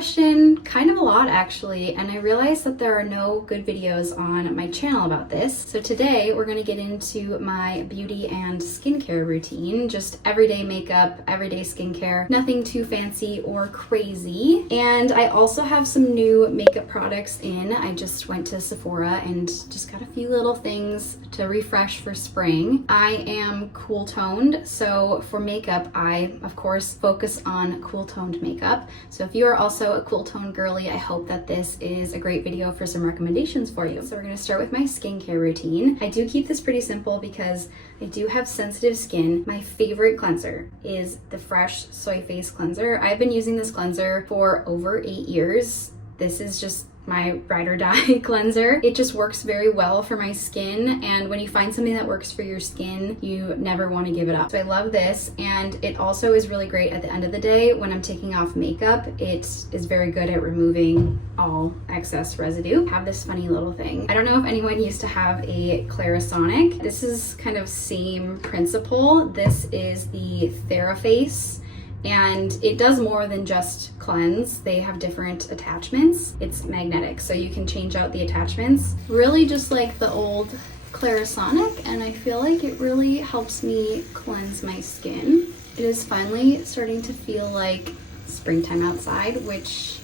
question kind of a lot actually, and I realized that there are no good videos on my channel about this. So today we're gonna get into my beauty and skincare routine, just everyday makeup, everyday skincare, nothing too fancy or crazy. And I also have some new makeup products in. I just went to Sephora and just got a few little things to refresh for spring. I am cool toned, so for makeup, I of course focus on cool toned makeup. So if you are also a cool toned girly, I hope that this is a great video for some recommendations for you. So we're gonna start with my skincare routine. I do keep this pretty simple because I do have sensitive skin. My favorite cleanser is the Fresh Soy Face Cleanser. I've been using this cleanser for over 8 years. This is just my ride or die cleanser. It just works very well for my skin, and when you find something that works for your skin, you never want to give it up. So I love this, and it also is really great at the end of the day when I'm taking off makeup. It is very good at removing all excess residue. I have this funny little thing. I don't know if anyone used to have a Clarisonic. This is kind of same principle. This is the TheraFace, and it does more than just cleanse. They have different attachments. It's magnetic, so you can change out the attachments. Really just like the old Clarisonic, and I feel like it really helps me cleanse my skin. It is finally starting to feel like springtime outside, which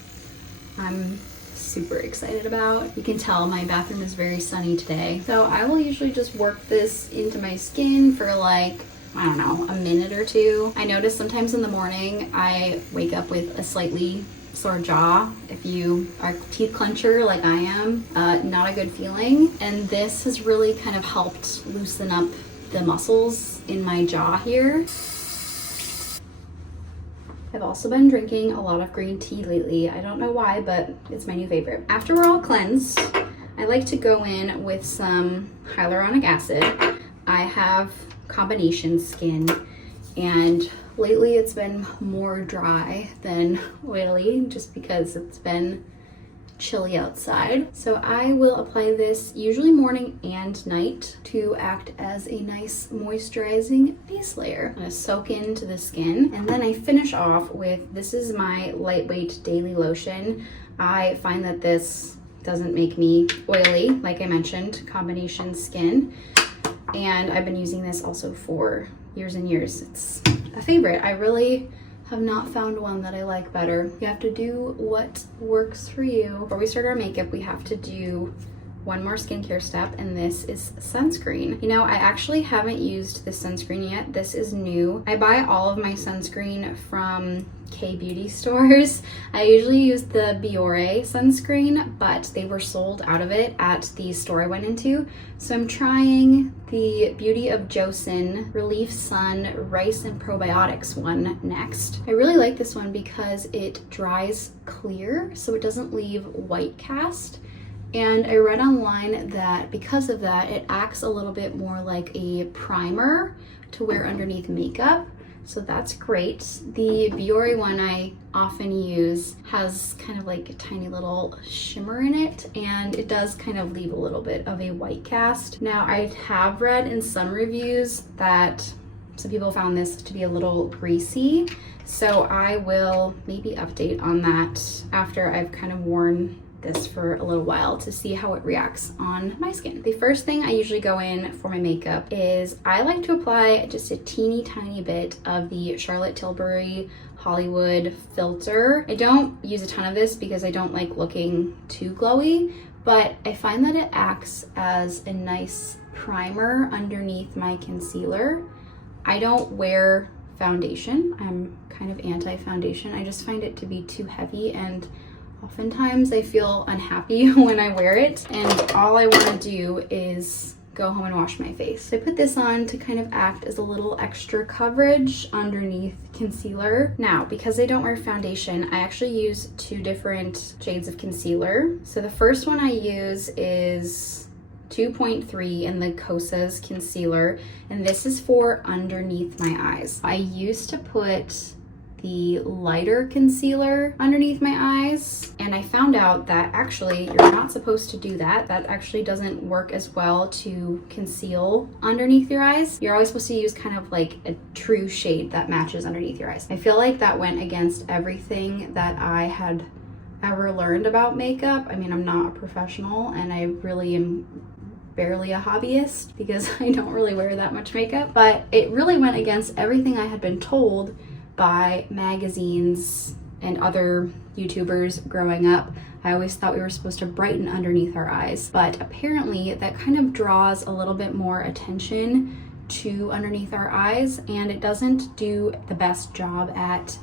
I'm super excited about. You can tell my bathroom is very sunny today. So I will usually just work this into my skin for like, I don't know, a minute or two. I notice sometimes in the morning I wake up with a slightly sore jaw. If you are a teeth clencher like I am, not a good feeling. And this has really kind of helped loosen up the muscles in my jaw here. I've also been drinking a lot of green tea lately. I don't know why, but it's my new favorite. After we're all cleansed, I like to go in with some hyaluronic acid. I have combination skin, and lately it's been more dry than oily just because it's been chilly outside. So I will apply this usually morning and night to act as a nice moisturizing base layer. I'm gonna soak into the skin, and then I finish off with, this is my lightweight daily lotion. I find that this doesn't make me oily, like I mentioned, combination skin. And I've been using this also for years and years. It's a favorite. I really have not found one that I like better. You have to do what works for you. Before we start our makeup, we have to do one more skincare step, and this is sunscreen. You know, I actually haven't used this sunscreen yet. This is new. I buy all of my sunscreen from K-beauty stores. I usually use the Biore sunscreen, but they were sold out of it at the store I went into. So I'm trying the Beauty of Joseon Relief Sun Rice and Probiotics one next. I really like this one because it dries clear, so it doesn't leave white cast. And I read online that because of that, it acts a little bit more like a primer to wear underneath makeup. So that's great. The Biore one I often use has kind of like a tiny little shimmer in it, and it does kind of leave a little bit of a white cast. Now, I have read in some reviews that some people found this to be a little greasy, so I will maybe update on that after I've kind of worn this for a little while to see how it reacts on my skin. The first thing I usually go in for my makeup is I like to apply just a teeny tiny bit of the Charlotte Tilbury Hollywood filter. I don't use a ton of this because I don't like looking too glowy, but I find that it acts as a nice primer underneath my concealer. I don't wear foundation. I'm kind of anti-foundation. I just find it to be too heavy, and oftentimes I feel unhappy when I wear it, and all I want to do is go home and wash my face. So I put this on to kind of act as a little extra coverage underneath concealer. Now, because I don't wear foundation, I actually use 2 different shades of concealer. So the first one I use is 2.3 in the Kosas concealer, and this is for underneath my eyes. I used to put the lighter concealer underneath my eyes, and I found out that actually you're not supposed to do that. That actually doesn't work as well to conceal underneath your eyes. You're always supposed to use kind of like a true shade that matches underneath your eyes. I feel like that went against everything that I had ever learned about makeup. I mean, I'm not a professional and I really am barely a hobbyist because I don't really wear that much makeup, but it really went against everything I had been told by magazines and other YouTubers growing up. I always thought we were supposed to brighten underneath our eyes, but apparently that kind of draws a little bit more attention to underneath our eyes, and it doesn't do the best job at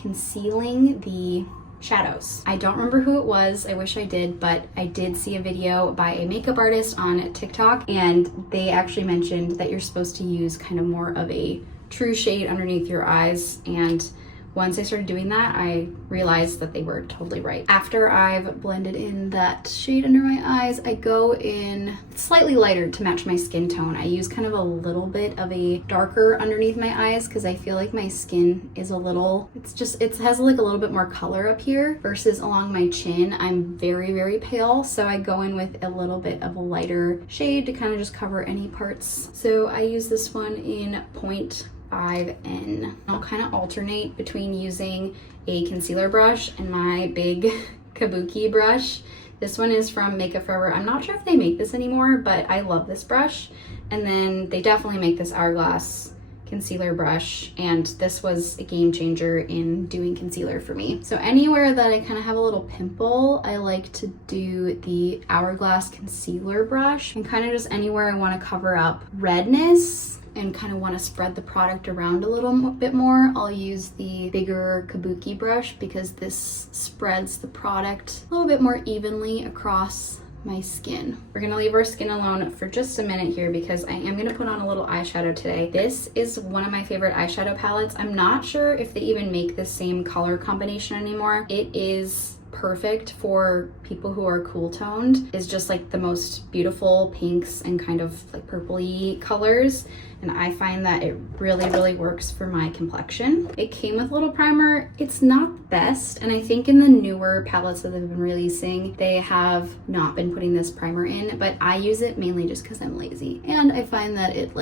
concealing the shadows. I don't remember who it was, I wish I did, but I did see a video by a makeup artist on TikTok, and they actually mentioned that you're supposed to use kind of more of a true shade underneath your eyes, and once I started doing that, I realized that they were totally right. After I've blended in that shade under my eyes, I go in slightly lighter to match my skin tone. I use kind of a little bit of a darker underneath my eyes because I feel like my skin is a little, it has like a little bit more color up here versus along my chin. I'm very, very pale, so I go in with a little bit of a lighter shade to kind of just cover any parts. So I use this one in 0.5N. I'll kind of alternate between using a concealer brush and my big kabuki brush. This one is from Makeup Forever. I'm not sure if they make this anymore, but I love this brush. And then they definitely make this hourglass concealer brush, and this was a game changer in doing concealer for me. So anywhere that I kind of have a little pimple, I like to do the hourglass concealer brush, and kind of just anywhere I want to cover up redness and kind of want to spread the product around a little bit more, I'll use the bigger kabuki brush because this spreads the product a little bit more evenly across my skin. We're gonna leave our skin alone for just a minute here because I am gonna put on a little eyeshadow today. This is one of my favorite eyeshadow palettes. I'm not sure if they even make the same color combination anymore. It is perfect for people who are cool toned. It's just like the most beautiful pinks and kind of like purpley colors, and I find that it really works for my complexion. It came with a little primer. It's not the best, and I think in the newer palettes that they've been releasing, they have not been putting this primer in, but I use it mainly just because I'm lazy, and I find that it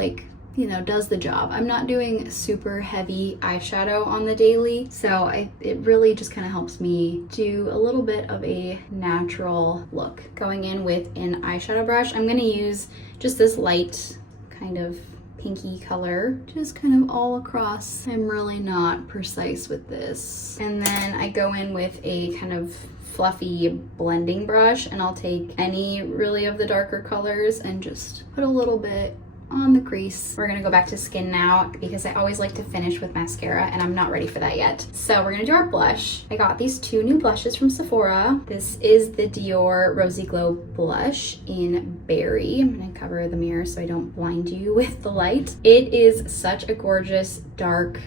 does the job. I'm not doing super heavy eyeshadow on the daily, so it really just kind of helps me do a little bit of a natural look. Going in with an eyeshadow brush, I'm gonna use just this light kind of pinky color, just kind of all across. I'm really not precise with this. And then I go in with a kind of fluffy blending brush, and I'll take any really of the darker colors and just put a little bit on the crease. We're gonna go back to skin now because I always like to finish with mascara and I'm not ready for that yet. So we're gonna do our blush. I got these two new blushes from Sephora. This is the Dior Rosy Glow blush in Berry. I'm gonna cover the mirror so I don't blind you with the light. It is such a gorgeous dark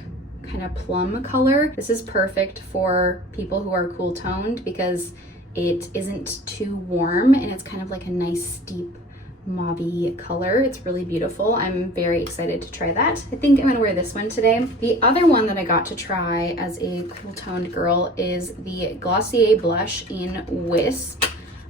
kind of plum color. This is perfect for people who are cool toned because it isn't too warm and it's kind of like a nice deep mauve-y color. It's really beautiful. I'm very excited to try that. I think I'm gonna wear this one today. The other one that I got to try as a cool toned girl is the Glossier blush in Wisp.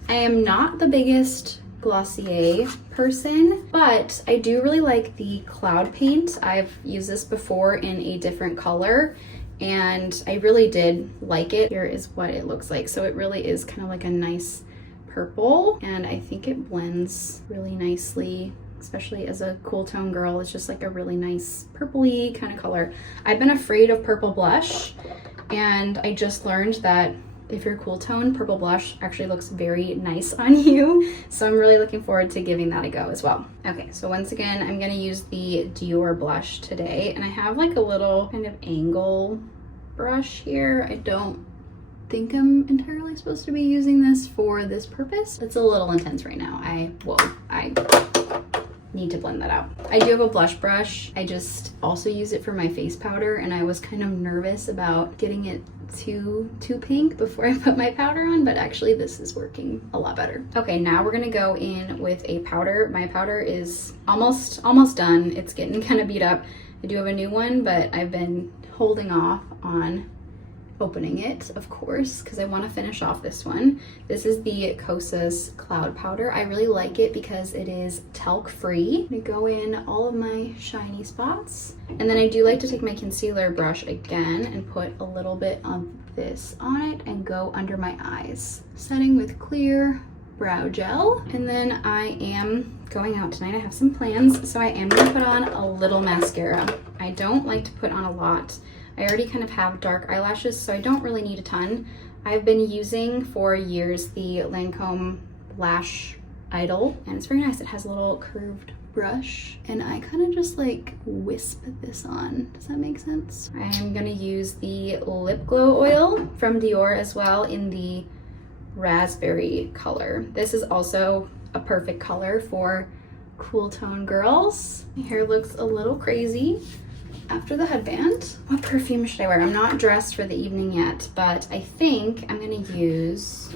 I am not the biggest Glossier person, but I do really like the cloud paint. I've used this before in a different color and I really did like it. Here is what it looks like. So it really is kind of like a nice purple, and I think it blends really nicely, especially as a cool tone girl. It's just like a really nice purpley kind of color. I've been afraid of purple blush, and I just learned that if you're cool tone, purple blush actually looks very nice on you. So I'm really looking forward to giving that a go as well. Okay, so once again, I'm gonna use the Dior blush today, and I have like a little kind of angle brush here. I don't think I'm entirely supposed to be using this for this purpose. It's a little intense right now. I need to blend that out. I do have a blush brush. I just also use it for my face powder, and I was kind of nervous about getting it too pink before I put my powder on, but actually this is working a lot better. Okay, now we're gonna go in with a powder. My powder is almost done. It's getting kind of beat up. I do have a new one, but I've been holding off on opening it, of course, because I want to finish off this one. This is the Kosas Cloud Powder. I really like it because it is talc free. I'm gonna go in all of my shiny spots. And then I do like to take my concealer brush again and put a little bit of this on it and go under my eyes. Setting with clear brow gel. And then I am going out tonight. I have some plans, so I am gonna put on a little mascara. I don't like to put on a lot. I already kind of have dark eyelashes, so I don't really need a ton. I've been using for years the Lancome Lash Idol, and it's very nice. It has a little curved brush, and I kind of just like wisp this on. Does that make sense? I am gonna use the Lip Glow Oil from Dior as well in the raspberry color. This is also a perfect color for cool tone girls. My hair looks a little crazy after the headband. What perfume should I wear? I'm not dressed for the evening yet, but I think I'm gonna use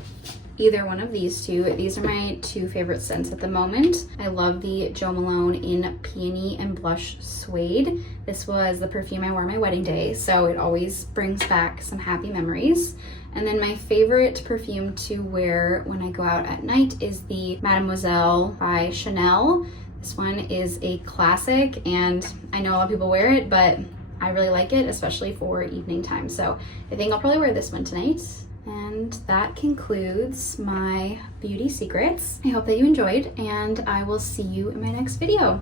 either one of these two. These are my two favorite scents at the moment. I love the Jo Malone in Peony and Blush Suede. This was the perfume I wore on my wedding day, so it always brings back some happy memories. And then my favorite perfume to wear when I go out at night is the Mademoiselle by Chanel. This one is a classic, and I know a lot of people wear it, but I really like it, especially for evening time. So I think I'll probably wear this one tonight. And that concludes my beauty secrets. I hope that you enjoyed, and I will see you in my next video.